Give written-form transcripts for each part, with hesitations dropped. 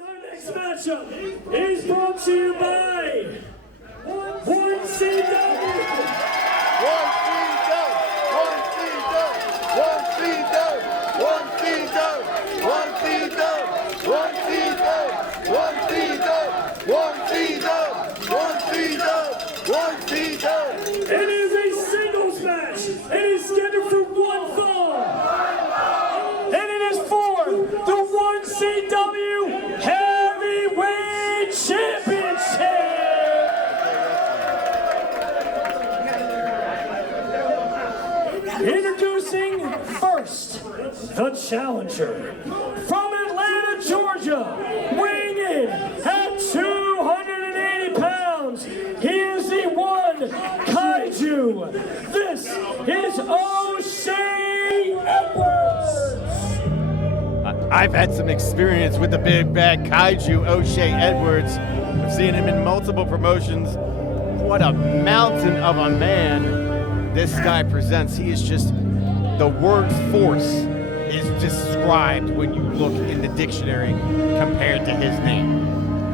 Our next matchup is brought to you by 1CW. It is a singles match. It is scheduled for one fall. And it is for the 1CW Heavyweight Championship. Introducing first, the challenger from Atlanta, Georgia, weighing in at 280 pounds. He is the one Kaiju. This is O'Shea Edwards. I've had some experience with the big bad Kaiju, O'Shea Edwards. I've seen him in multiple promotions. What a mountain of a man this guy presents. He is just, the word force is described when you look in the dictionary compared to his name.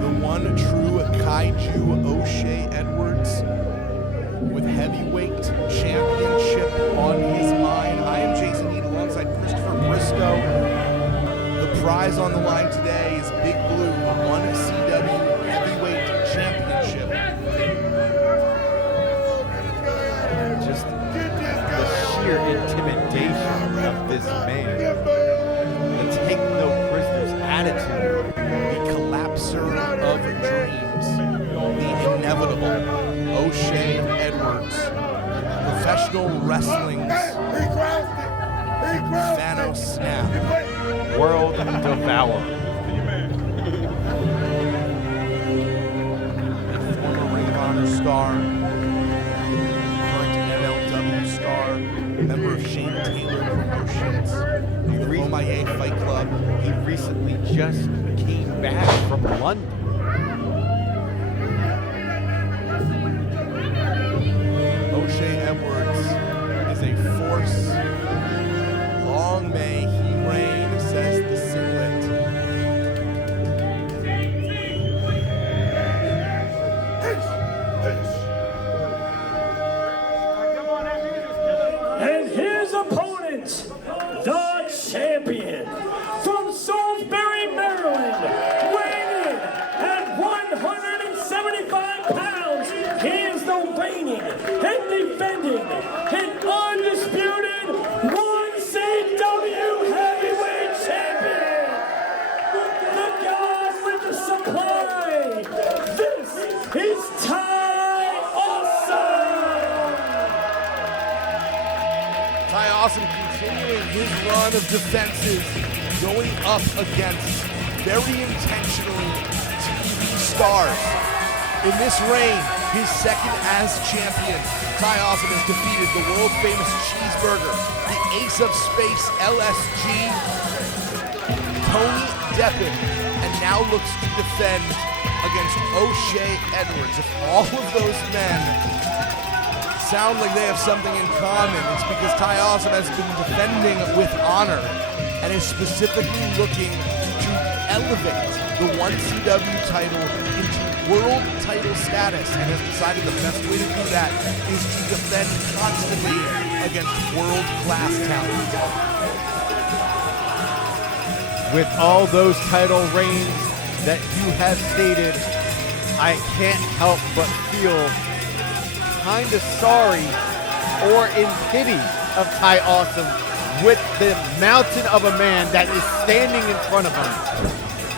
The one true Kaiju, O'Shea Edwards, with heavyweight championship on his mind. I am Jason Eat alongside Christopher Briscoe. The prize on the line today is Big Blue, the 1CW heavyweight championship. Just the sheer intimidation of this man. The take no prisoners attitude. The collapser of dreams. The inevitable O'Shea Edwards. Professional wrestling's Thanos Snap. World devourer. Former Ring of Honor star. MLW star, member of Shane Taylor Promotions, the Romaye Fight Club. He recently just came back from London. O'Shea Edwards is a force. Long may he reign, says the singlet. And his opponent, the champion from Salisbury, Maryland, weighing in at 175 pounds. He is the reigning and defending and undisputed 1CW heavyweight champion. The god with the supply. This is Ty Awesome. Ty Awesome continuing his run of defenses, going up against very intentionally TV stars. In this reign, his second as champion, Ty Awesome has defeated the world famous Cheeseburger, the Ace of Space LSG, Tony Deppen, and now looks to defend against O'Shea Edwards. If all of those men sound like they have something in common, it's because Ty Awesome has been defending with honor and is specifically looking to elevate the 1CW title into world title status, and has decided the best way to do that is to defend constantly against world-class talent. With all those title reigns that you have stated, I can't help but feel kind of sorry or in pity of Ty Awesome with the mountain of a man that is standing in front of him,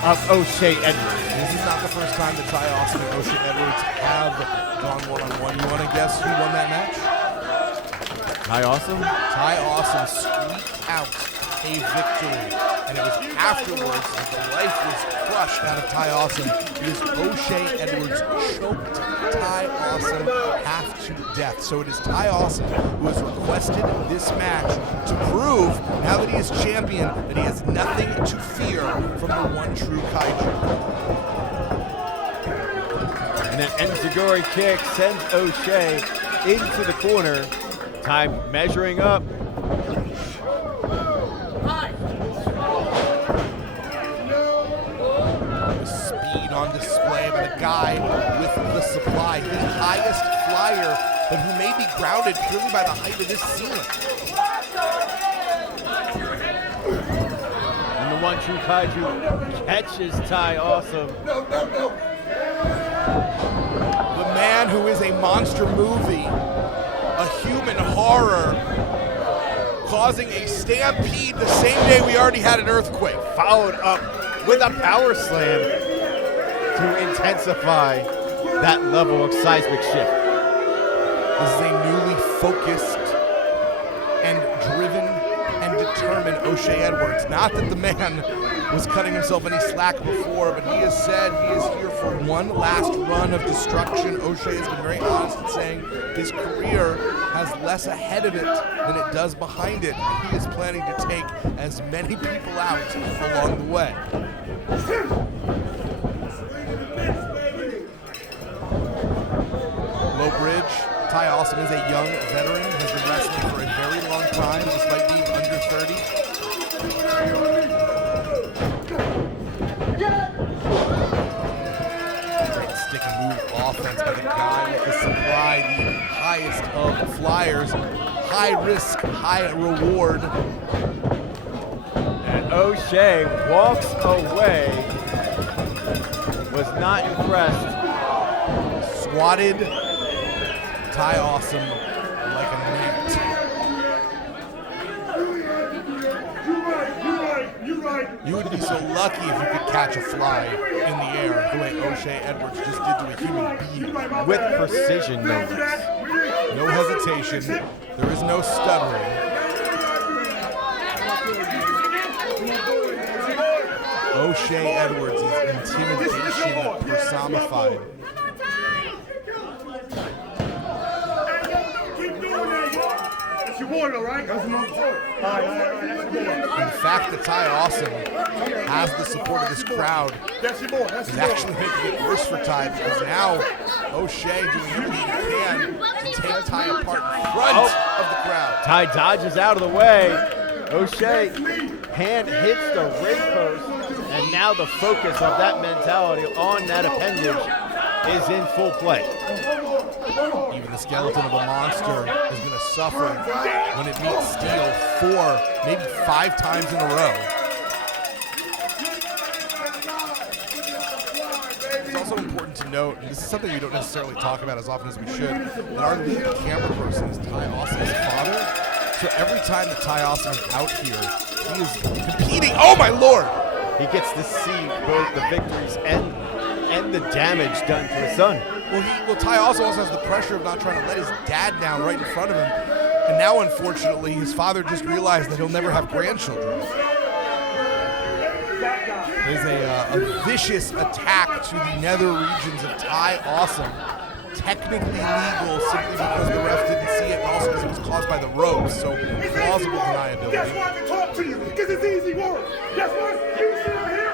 of O'Shea Edwards. This is not the first time that Ty Awesome and O'Shea Edwards have gone one-on-one. You want to guess who won that match? Ty Awesome? Ty Awesome squeaked out a victory, and it was afterwards that the life was crushed out of Ty Awesome because O'Shea Edwards choked Ty Awesome half to death. So it is Ty Awesome who has requested this match to prove, now that he is champion, that he has nothing to fear from the one true Kaiju. And that enziguri kick sends O'Shea into the corner. Ty measuring up. guy with the supply, the highest flyer, but who may be grounded purely by the height of this ceiling. And the one true Kaiju catches Ty Awesome. The man who is a monster movie, a human horror, causing a stampede the same day we already had an earthquake. Followed up with a power slam to intensify that level of seismic shift. This is a newly focused and driven and determined O'Shea Edwards. Not that the man was cutting himself any slack before, but he has said he is here for one last run of destruction. O'Shea has been very honest in saying his career has less ahead of it than it does behind it. He is planning to take as many people out along the way. Low bridge. Ty Awesome is a young veteran, has been wrestling for a very long time, despite being under 30. Great stick and move offense by the guy with the supply, the highest of flyers. High risk, high reward. And O'Shea walks away, was not impressed. Swatted Ty Awesome like a gnat. You would be so lucky if you could catch a fly in the air the way O'Shea Edwards just did to a human being. With precision, no less. No hesitation. There is no stuttering. O'Shea Edwards is intimidation personified. And the fact that Ty Awesome has the support of this crowd is actually making it worse for Ty, because now O'Shea doing everything he can to take Ty apart in front of the crowd. Ty dodges out of the way. O'Shea hand hits the ring post, and now the focus of that mentality on that appendage is in full play. Even the skeleton of a monster is going to suffer when it meets steel 4, maybe 5 times in a row. It's also important to note, and this is something we don't necessarily talk about as often as we should, that our lead camera person is Ty Awesome's father. So every time that Ty Awesome is out here, he is competing. Oh my lord! He gets to see both the victories and the damage done to his son. Well, Ty also has the pressure of not trying to let his dad down right in front of him. And now, unfortunately, his father just realized that he'll never have grandchildren. There's a vicious attack to the nether regions of Ty Awesome. Technically legal simply because the ref didn't see it, and also because it was caused by the ropes, so plausible deniability. That's why I can talk to you, because it's easy work. That's why you sit here.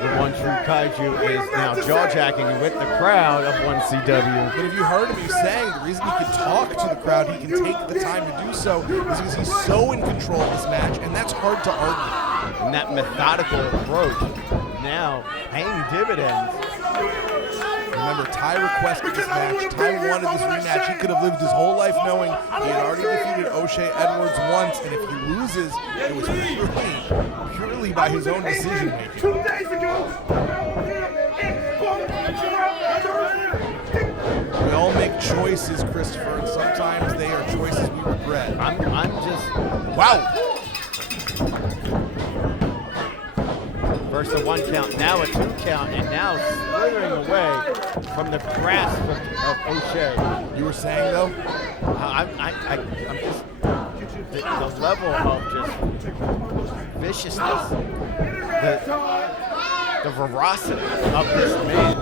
The one true Kaiju is now jaw-jacking with the crowd of 1CW. But if you heard him, he's saying the reason he can talk to the crowd, he can take the time to do so, is because he's so in control of this match, and that's hard to argue. And that methodical approach now paying dividends. Remember, Ty requested this match. Ty wanted this rematch. He could have lived his whole life knowing he had already defeated O'Shea Edwards once, and if he loses, it was purely by his own decision making. 2 days ago. We all make choices, Christopher, and sometimes they are choices we regret. I'm just Wow! first a 1 count, now a 2 count, and now slithering away from the grasp of O'Shea. You were saying, though? I'm just the level of just viciousness, the veracity of this man.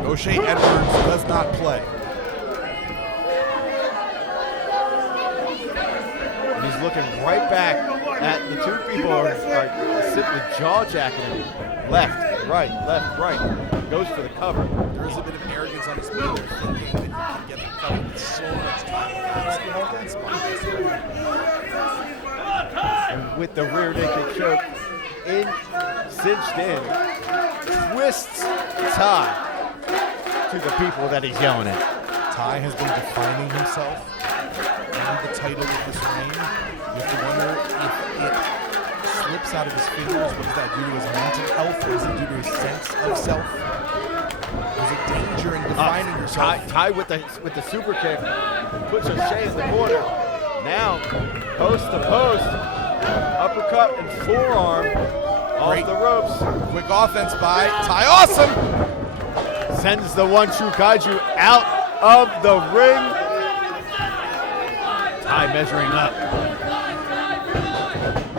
O'Shea Edwards does not play. And he's looking right back at the 2 people are simply jaw-jacking him. Left, right, goes for the cover. There is a bit of arrogance on his part, thinking that he can get the cover with so much time. And with the rear naked choke cinched in, twists Ty to the people that he's yelling at. Ty has been defining himself and the title of this reign. You have to wonder if it slips out of his fingers. What does that do to his mental health? What does it do to his sense of self? There's a danger in defining yourself. Ty with the super kick puts O'Shea in the corner. Now, post to post, uppercut and forearm off the ropes. Quick offense by Ty Awesome. Sends the one true Kaiju out of the ring. Ty measuring up.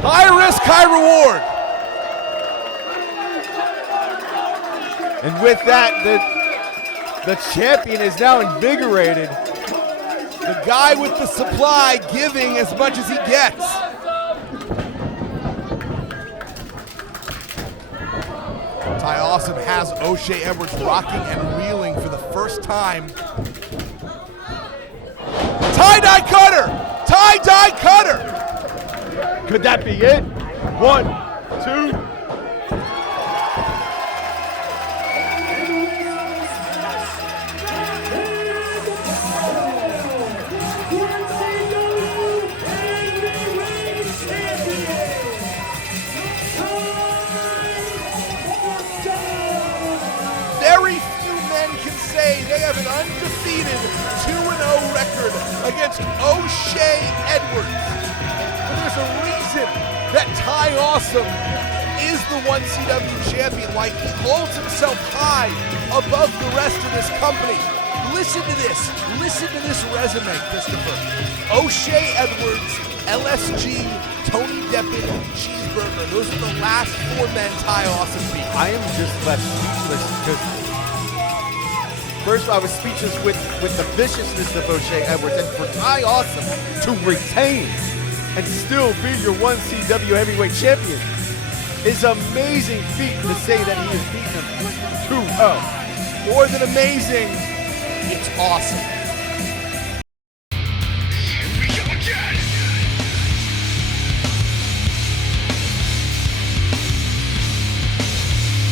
High risk, high reward. And with that, the champion is now invigorated. The guy with the supply giving as much as he gets. Ty Awesome has O'Shea Edwards rocking and reeling for the first time. Tie-dye cutter! Tie-dye cutter! Could that be it? 1, 2. Very few men can say they have an undefeated 2-0 record against O'Shea Edwards. But there's a reason that Ty Awesome is the 1CW champion, why he holds himself high above the rest of this company. Listen to this. Listen to this resume, Christopher. O'Shea Edwards, LSG, Tony Deppen, Cheeseburger. Those are the last 4 men Ty Awesome beat. I am just left speechless because first I was speechless with the viciousness of O'Shea Edwards, and for Ty Awesome to retain and still be your 1CW heavyweight champion is amazing feat to say that he has beaten him 2-0. More than amazing, it's awesome.